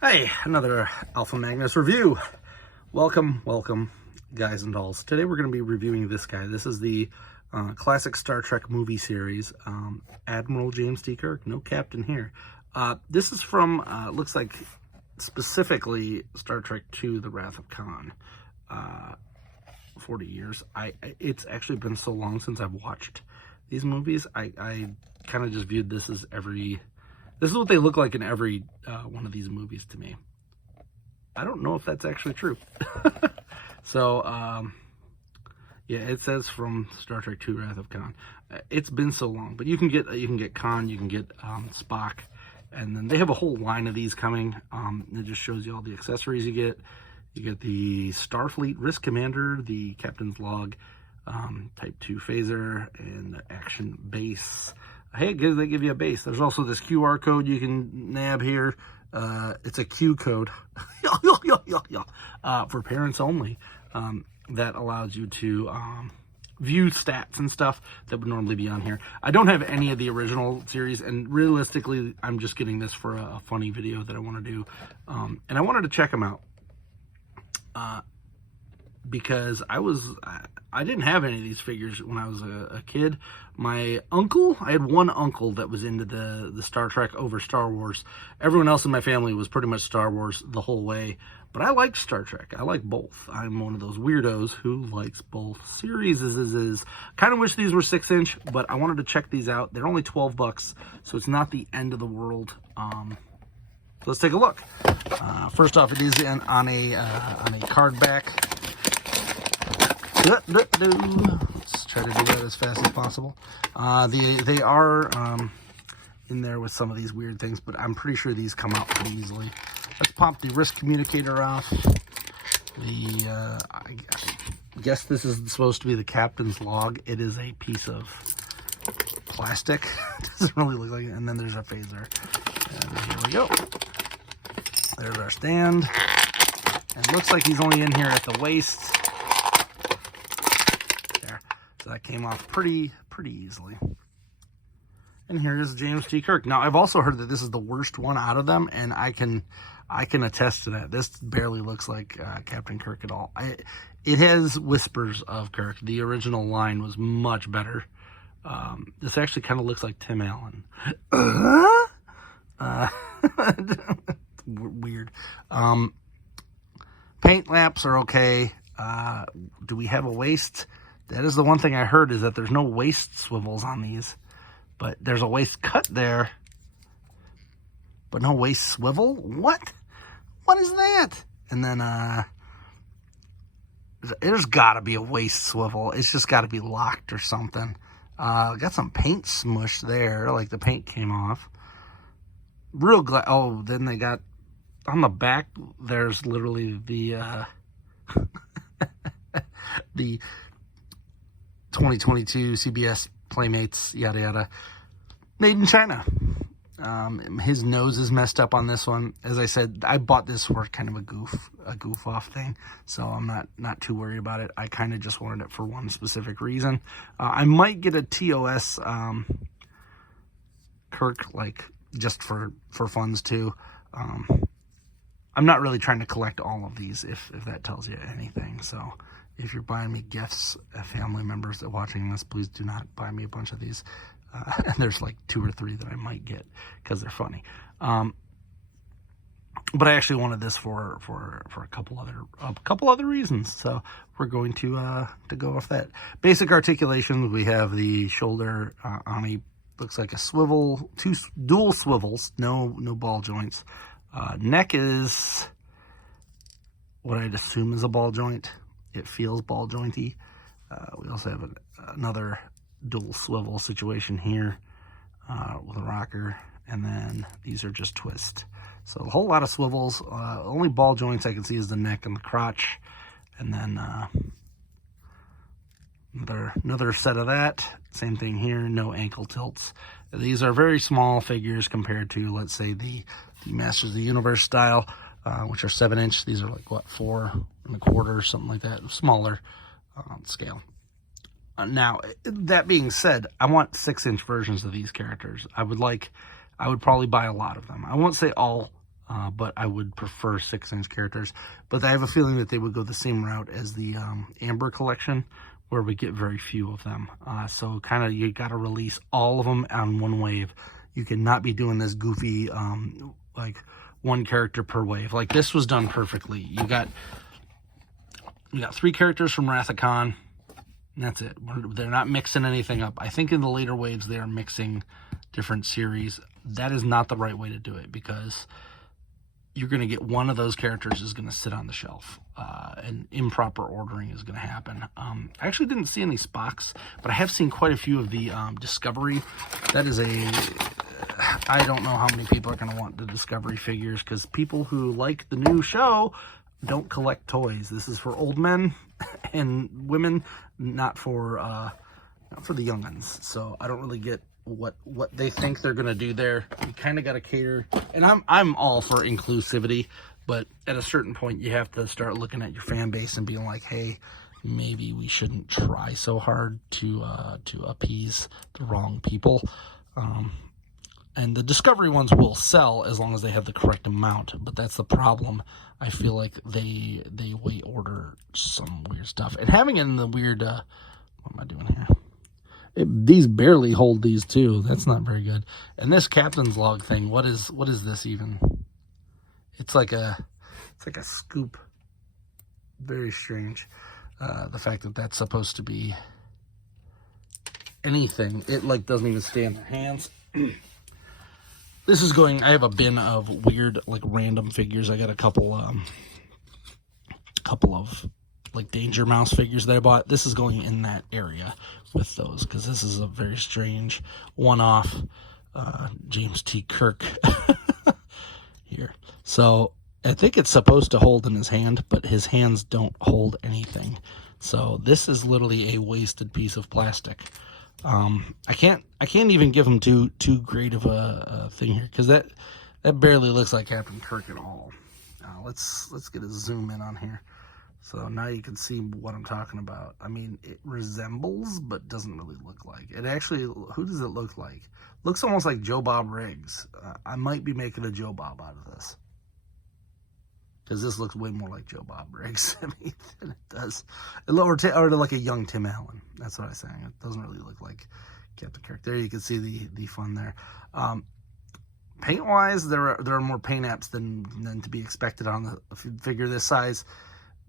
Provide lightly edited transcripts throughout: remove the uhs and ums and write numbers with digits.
Hey, another Alpha Magnus review. Welcome, guys and dolls. Today we're going to be reviewing this guy. This is the classic Star Trek movie series, Admiral James T. Kirk. No captain here. This is from, looks like, specifically Star Trek II, The Wrath of Khan. 40 years. It's actually been so long since I've watched these movies. I kind of just viewed this as this is what they look like in every one of these movies to me. I don't know if that's actually true. So, yeah, it says from Star Trek II: Wrath of Khan. It's been so long, but you can get Khan, you can get Spock, and then they have a whole line of these coming. It just shows you all the accessories you get. You get the Starfleet Risk Commander, the Captain's Log, Type 2 Phaser, and the Action Base. Hey, they give you a base. There's also this QR code you can nab here. It's a Q code for parents only. That allows you to view stats and stuff that would normally be on here. I don't have any of the original series, and realistically, I'm just getting this for a funny video that I want to do. And I wanted to check them out. Because I didn't have any of these figures when I was a kid. My uncle, I had one uncle that was into the Star Trek over Star Wars. Everyone else in my family was pretty much Star Wars the whole way. But I liked Star Trek. I like both. I'm one of those weirdos who likes both series. Kind of wish these were 6-inch, but I wanted to check these out. They're only $12, so it's not the end of the world. Let's take a look. First off, it is on a card back. Let's try to do that as fast as possible. They are in there with some of these weird things, but I'm pretty sure these come out pretty easily. Let's pop the wrist communicator off. I guess this is supposed to be the captain's log. It is a piece of plastic. Doesn't really look like it. And then there's a phaser. And here we go. There's our stand. And it looks like he's only in here at the waist. There. So that came off pretty easily. And here is James T. Kirk. Now, I've also heard that this is the worst one out of them, and I can attest to that. This barely looks like Captain Kirk at all. It has whispers of Kirk. The original line was much better. This actually kind of looks like Tim Allen. Weird. Paint laps are okay. Do we have a waist? That is the one thing I heard, is that there's no waist swivels on these. But there's a waist cut there. But no waist swivel? What? What is that? And then, there's gotta be a waist swivel. It's just gotta be locked or something. Got some paint smush there, like the paint came off. Real glad. Oh, then they got, on the back, there's literally the, the 2022 CBS Playmates, yada yada, made in China. His nose is messed up on this one. As I said, I bought this for kind of a goof off thing, so I'm not too worried about it. I kind of just wanted it for one specific reason. I might get a TOS Kirk, like, just for funds too. I'm not really trying to collect all of these, if that tells you anything. So if you're buying me gifts, family members that are watching this, please do not buy me a bunch of these. There's like 2 or 3 that I might get because they're funny. But I actually wanted this for a couple other reasons. So we're going to go off that. Basic articulations. We have the shoulder on a, looks like a swivel, dual swivels, no ball joints. Neck is what I'd assume is a ball joint. It feels ball jointy. We also have another dual swivel situation here with a rocker, and then these are just twist. So a whole lot of swivels. Only ball joints I can see is the neck and the crotch, and then another set of that. Same thing here, no ankle tilts. These are very small figures compared to, let's say, the Masters of the Universe style, which are 7-inch. These are like, what, 4 1/4, something like that, smaller scale. Now, that being said, I want 6-inch versions of these characters. I would probably buy a lot of them. I won't say all but I would prefer 6-inch characters. But I have a feeling that they would go the same route as the Amber collection, where we get very few of them. So kind of you got to release all of them on one wave. You cannot be doing this goofy, like one character per wave. Like this was done perfectly. You got 3 characters from Wrath of Khan. And that's it. They're not mixing anything up. I think in the later waves they are mixing different series. That is not the right way to do it, because you're going to get one of those characters is going to sit on the shelf, and improper ordering is going to happen. I actually didn't see any Spocks, but I have seen quite a few of the Discovery. That is I don't know how many people are going to want the Discovery figures, because people who like the new show don't collect toys. This is for old men and women, not for the young'uns. So I don't really get what they think they're gonna do there. You kind of got to cater, and I'm all for inclusivity, but at a certain point you have to start looking at your fan base and being like, hey, maybe we shouldn't try so hard to appease the wrong people. And the Discovery ones will sell as long as they have the correct amount, but that's the problem. I feel like they weight order some weird stuff, and having it in the weird what am I doing here? These barely hold these too. That's not very good. And this captain's log thing, what is this even? It's like a scoop. Very strange. The fact that that's supposed to be anything. It like doesn't even stay in their hands. This is going, I have a bin of weird, like random figures. I got a couple of like Danger Mouse figures that I bought. This is going in that area with those, because this is a very strange one-off James T. Kirk here. So I think it's supposed to hold in his hand, but his hands don't hold anything. So this is literally a wasted piece of plastic. I can't even give him too great of a thing here, because that barely looks like Captain Kirk at all. Let's get a zoom in on here. So now you can see what I'm talking about. I mean, it resembles, but doesn't really look like. It actually, who does it look like? Looks almost like Joe Bob Riggs. I might be making a Joe Bob out of this, because this looks way more like Joe Bob Riggs than it does. Or like a young Tim Allen. That's what I'm saying. It doesn't really look like Captain Kirk. There you can see the fun there. Paint-wise, there are more paint apps than to be expected on a figure this size,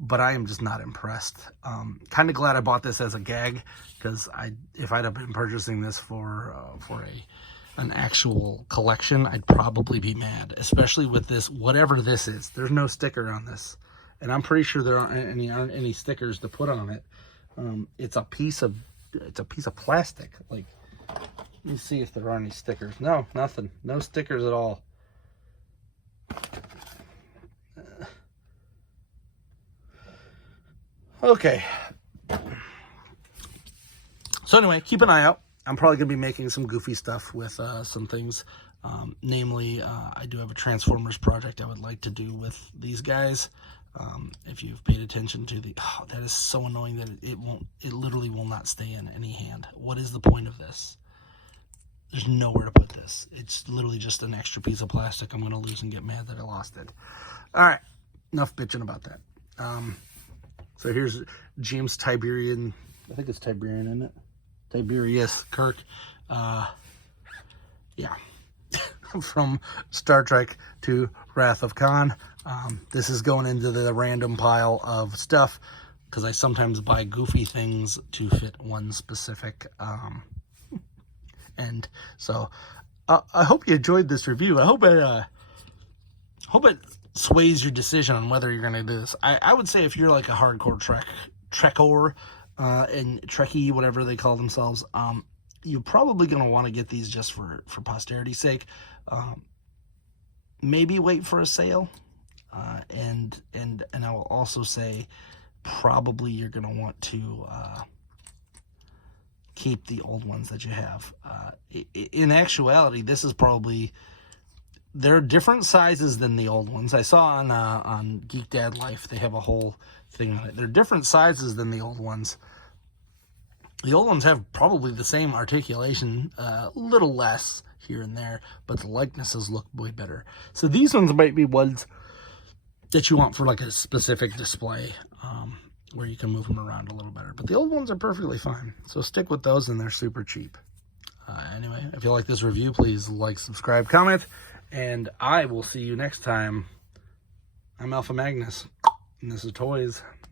but I am just not impressed. Kind of glad I bought this as a gag, because if I'd have been purchasing this for an actual collection, I'd probably be mad, especially with this, whatever this is. There's no sticker on this, and I'm pretty sure there aren't any stickers to put on it. It's a piece of plastic. Like, let me see if there are any stickers. No, nothing. No stickers at all. Okay. So anyway, keep an eye out. I'm probably going to be making some goofy stuff with some things. Namely, I do have a Transformers project I would like to do with these guys. If you've paid attention to that is so annoying that it literally will not stay in any hand. What is the point of this? There's nowhere to put this. It's literally just an extra piece of plastic I'm going to lose and get mad that I lost it. All right, enough bitching about that. So here's James Tiberian. I think it's Tiberian, isn't it? Tiberius Kirk. Yeah. From Star Trek to Wrath of Khan. This is going into the random pile of stuff, because I sometimes buy goofy things to fit one specific. And so I hope you enjoyed this review. I hope it sways your decision on whether you're going to do this. I would say if you're like a hardcore Trekker and Trekkie, whatever they call themselves, you're probably going to want to get these just for posterity's sake. Maybe wait for a sale. And I will also say probably you're going to want to keep the old ones that you have. In actuality, this is probably, they're different sizes than the old ones. I saw on Geek Dad Life, they have a whole thing on it. They're different sizes than the old ones. The old ones have probably the same articulation, a little less here and there, but the likenesses look way better. So these ones might be ones that you want for like a specific display, where you can move them around a little better. But the old ones are perfectly fine. So stick with those, and they're super cheap. Anyway, if you like this review, please like, subscribe, comment, and I will see you next time. I'm Alpha Magnus, and this is Toys.